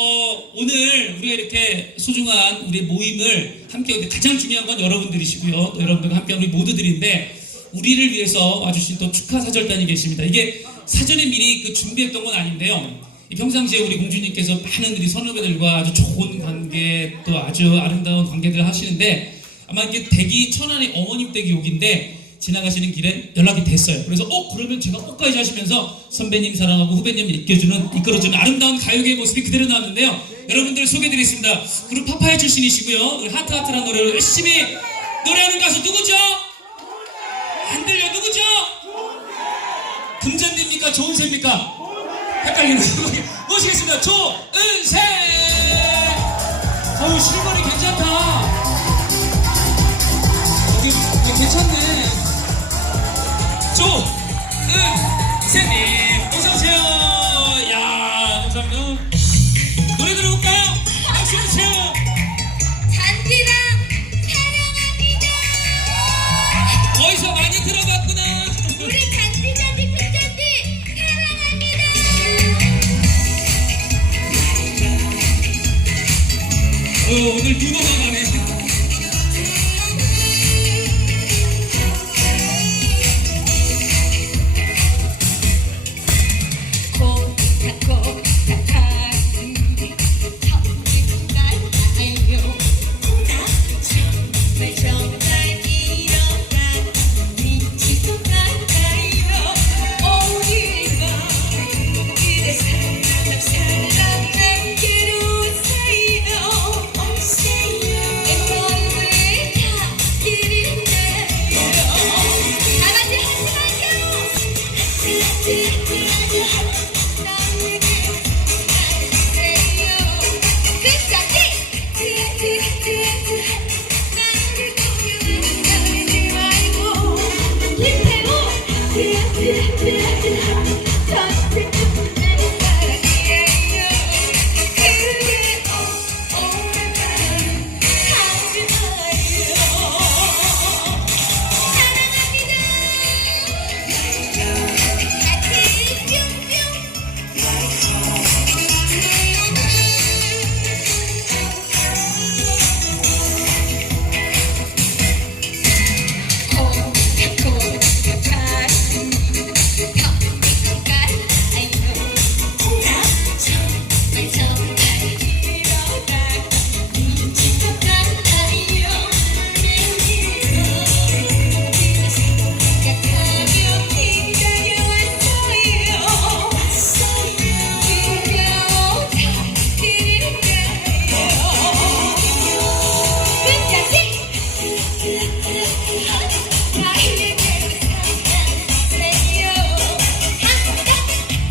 어, 오늘 우리가 이렇게 소중한 우리 모임을 함께 가장 중요한 건 여러분들이시고요. 또 여러분들과 함께한 우리 모두들인데 우리를 위해서 와주신 또 축하 사절단이 계십니다. 이게 사전에 미리 그 준비했던 건 아닌데요. 이 평상시에 우리 공주님께서 많은 우리 선후배들과 아주 좋은 관계 또 아주 아름다운 관계들을 하시는데 아마 이게 대기 천안의 어머님 댁이 여기인데 지나가시는 길에 연락이 됐어요. 그래서 어 그러면 제가 꼭 가야지 하시면서 선배님 사랑하고 후배님 이끌어주는 이끌어주는 아름다운 가요계의 모습이 그대로 나왔는데요. 여러분들 소개드리겠습니다. 그룹 파파야 출신이시고요. 우리 하트 하트라는 노래를 열심히 노래하는 가수 누구죠? 안 들려 누구죠? 금잔디입니까? 조은세입니까? 헷갈리는 모시겠습니다. 조은세. 어우 실물이 괜찮다. 여기 괜찮네. 조은세님 어서 오세요. 야 감사합니다. 노래 들어볼까요? 박수 주세요. 잔디랑 사랑합니다. 어디서 많이 들어봤구나. 우리 잔디 잔디 큰잔디 사랑합니다. 어, 오늘 유노가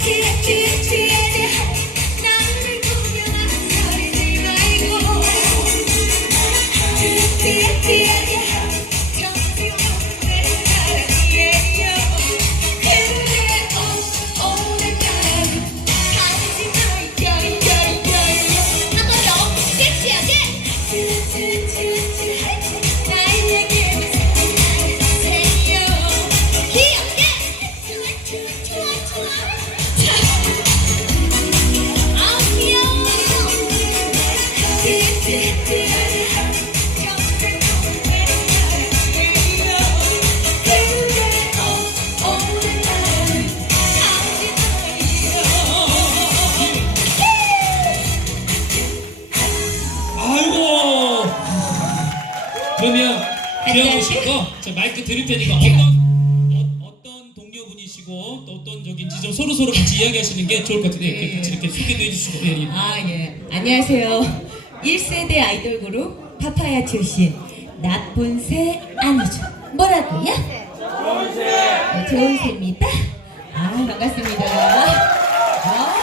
아이 그러면 싶고 저 마이크 드릴 테니까 어떤 어, 어떤 동료분이시고 또 어떤 적인지 좀 서로 서로 같이 이야기하시는 게 좋을 것 같은데 이렇게 같이 이렇게 소개도 해주시고 예, 예. 아, 예. 안녕하세요. 1세대 아이돌 그룹 파파야 출신 나쁜 새 아니죠. 뭐라고요? 네, 좋은 새입니다. 아, 반갑습니다. 아,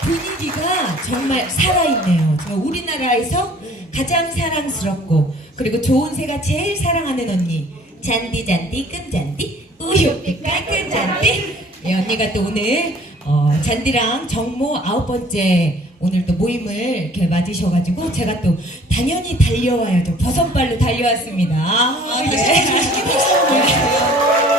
분위기가 정말 살아있네요. 저 우리나라에서 가장 사랑스럽고 그리고 좋은 새가 제일 사랑하는 언니 잔디 잔디 끈잔디 우유빛 깔 끈잔디 예, 언니가 또 오늘 어, 잔디랑 정모 아홉 번째 오늘 또 모임을 이렇게 맞으셔가지고 제가 또 당연히 달려와야죠. 버선발로 달려왔습니다. 아, 예. 네,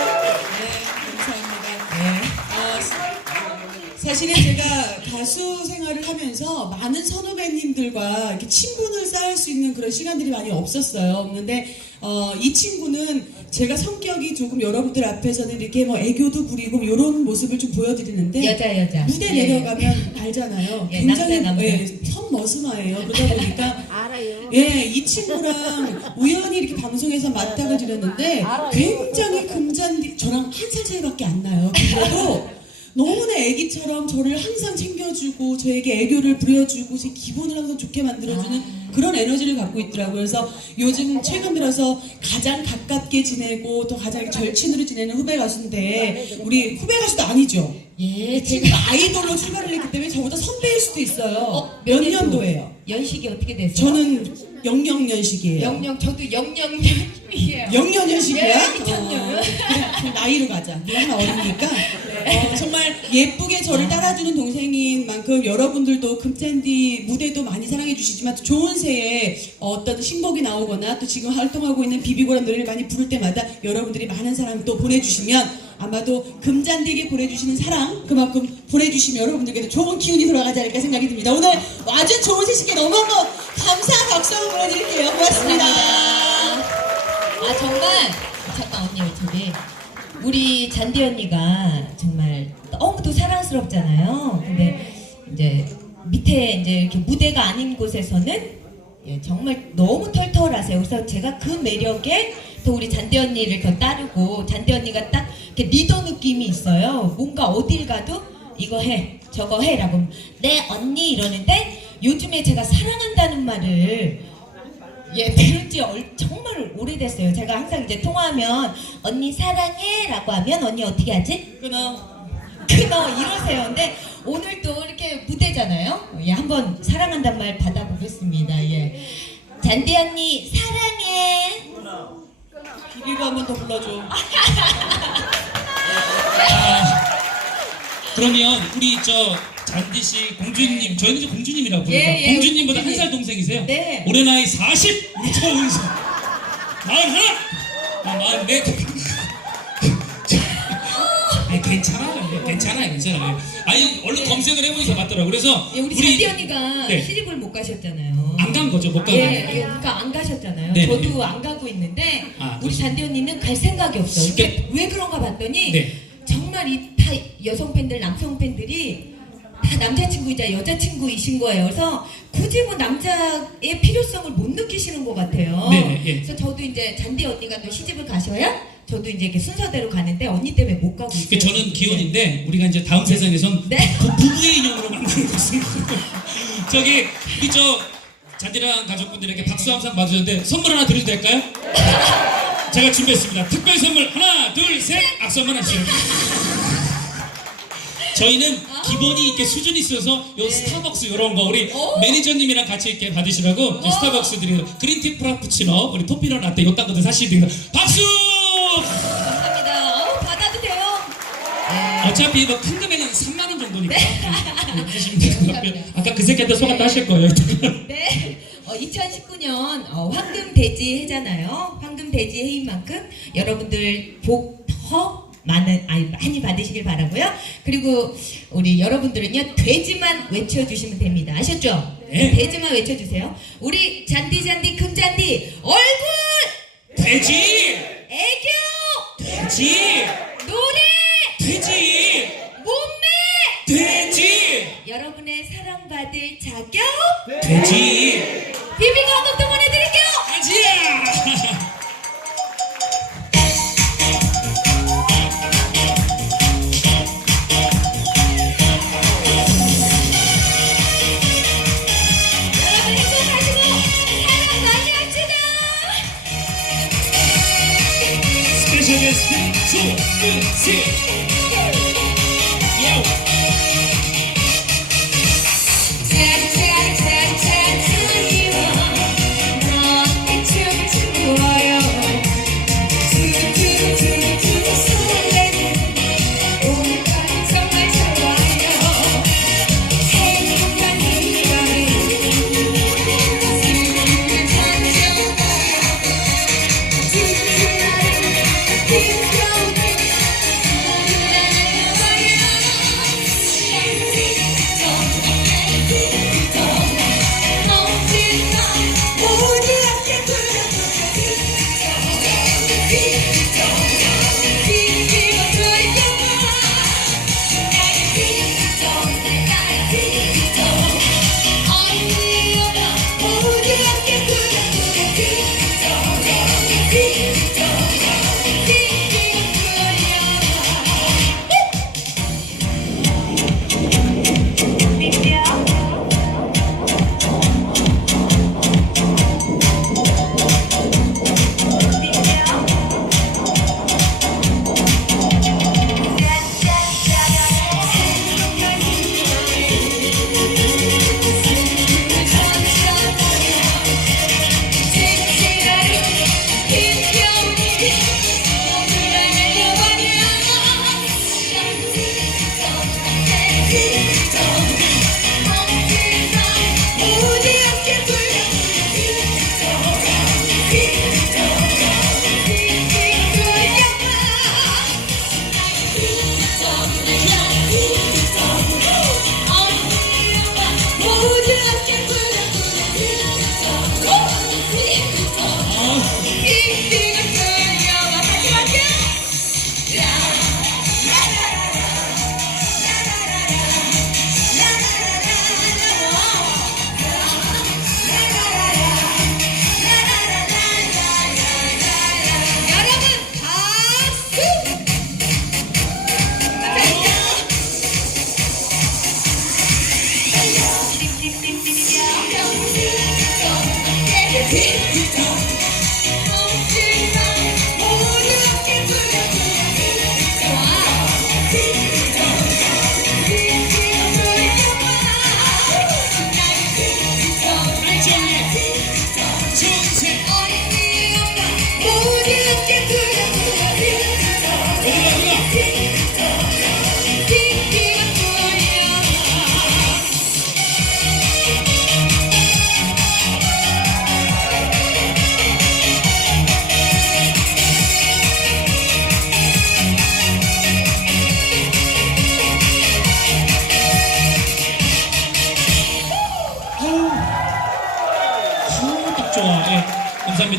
네. 어, 사실은 제가 가수 생활을 하면서 많은 선후배님들과 이렇게 친분을 쌓을 수 있는 그런 시간들이 많이 없었어요. 없는데 어, 이 친구는 제가 성격이 조금 여러분들 앞에서는 이렇게 뭐 애교도 부리고 이런 모습을 좀 보여드리는데 여자 여자. 무대 예. 내려가면 알잖아요. 예, 굉장히 남자, 남자. 예, 선머스마예요. 그러다 보니까 예, 이 친구랑 우연히 이렇게 방송에서 맞닥을 지렸는데 굉장히 금잔디 저랑 한 살 차이밖에 안 나요. 그리고 너무나 애기처럼 저를 항상 챙겨주고 저에게 애교를 부려주고 제 기분을 항상 좋게 만들어주는 그런 에너지를 갖고 있더라고요. 그래서 요즘 최근 들어서 가장 가깝게 지내고 또 가장 절친으로 지내는 후배 가수인데 우리 후배 가수도 아니죠. 예, 지금 제가 아이돌로 출발을 했기 때문에 저보다 선배일 수도 있어요. 어, 몇. 년도예요? 연식이 어떻게 되세요? 저는 영영년식이에요. 영영 저도 영영년 이에요. 영년년식이야? 예, 2000년. 어, 그래, 그럼 나이로 가자. 내가 하나 어리니까. 네. 어, 정말 예쁘게 저를 따라주는 동생인 만큼 여러분들도 금잔디 무대도 많이 사랑해 주시지만 또 좋은 새에 어떤 신곡이 나오거나 또 지금 활동하고 있는 비비고란 노래를 많이 부를 때마다 여러분들이 많은 사랑 또 보내주시면 아마도 금잔디에게 보내주시는 사랑 그만큼 보내주시면 여러분들께도 좋은 기운이 돌아가지 않을까 생각이 듭니다. 오늘 아주 좋은 소식에 너무너무 감사 박수 한번 보내드릴게요. 고맙습니다. 아 정말 잠깐 언니 저기 우리 잔디 언니가 정말 너무도 사랑스럽잖아요. 근데 이제 밑에 이제 이렇게 무대가 아닌 곳에서는 예, 정말 너무 털털하세요. 그래서 제가 그 매력에 또 우리 잔디 언니를 더 따르고 잔디 언니가 딱 이렇게 리더 느낌이 있어요. 뭔가 어딜 가도 이거 해, 저거 해라고 네 언니 이러는데 요즘에 제가 사랑한다는 말을 예, 들은 지 얼- 정 말 오래됐어요. 제가 항상 이제 통화하면 언니 사랑해 라고 하면 언니 어떻게 하지? 끊어. 끊어 이러세요. 근데 오늘 또 이렇게 무대잖아요. 예, 한번 사랑한단 말 받아보겠습니다. 예. 잔디 언니 사랑해. 비비고 한 번 더 불러줘. 그러면 우리 저 잔디 씨 공주님 저희는 이제 공주님이라고 부르죠. 예, 예, 공주님보다 한. 살 동생이세요. 네. 올해 나이 40 우리 저은수 하나 아, 마흔 넷 아니, 괜찮아요 괜찮아요 괜찮아요 아니 얼른 검색을 해보니까 맞더라고 그래서 예, 우리 잔디 언니가 네. 시집을 못 가셨잖아요. 안 간 거죠 못 가고 예, 예, 그러니까 안 가셨잖아요. 네, 저도 네. 안 가고 있는데 아, 우리 그렇죠. 잔디 언니는 갈 생각이 없어요. 이게 왜 그런가 봤더니 네. 정말 이 다 여성 팬들, 남성 다 남자친구이자 여자친구이신 거예요. 그래서 굳이 뭐 남자의 필요성을 못 느끼시는 것 같아요. 네, 네, 예. 그래서 저도 이제 잔디 언니가 또 시집을 가셔야 저도 이제 이렇게 순서대로 가는데 언니 때문에 못 가고 있어요. 그 저는 기혼인데 우리가 이제 다음 세상에선 네. 부, 부부의 인형으로 만나는 것을 저기 우리 저 잔디랑 가족분들에게 박수 한번 받으셨는데 선물 하나 드려도 될까요? 제가 준비했습니다. 특별 선물 하나, 둘, 셋, 악수 한번 하시죠. 저희는 기본이 이렇게 수준이 있어서 요 스타벅스 이런 거 우리 오. 매니저님이랑 같이 이렇게 받으시라고 이제 스타벅스 드리고 그린티 프라푸치노 우리 포피넛 라떼 요딴 것도 사시면 박수! 감사합니다. 어, 받아도 돼요. 네. 어차피 뭐 큰 금액은 3만 원 정도니까 네, 하시면 될것 같고요. 아까 그 새끼한테 속았다 하실 거예요. 네. 어, 2019년 어, 황금 돼지 해잖아요. 황금 돼지 해인 만큼 여러분들 복 더 많은 아니 많이 받으시길 바라고요. 그리고 우리 여러분들은요 돼지만 외쳐주시면 됩니다. 아셨죠? 네. 돼지만 외쳐주세요. 우리 잔디 잔디 금잔디 얼굴 돼지! 애교 돼지!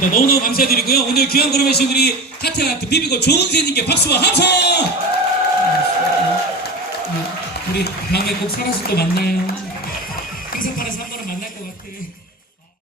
감사합니다. 너무너무 감사드리고요. 오늘 귀한 걸음 해주신 우리 하트 하트 비비고 조은세님께 박수와 함성! 예, 우리 다음에 꼭 살아서 또 만나요.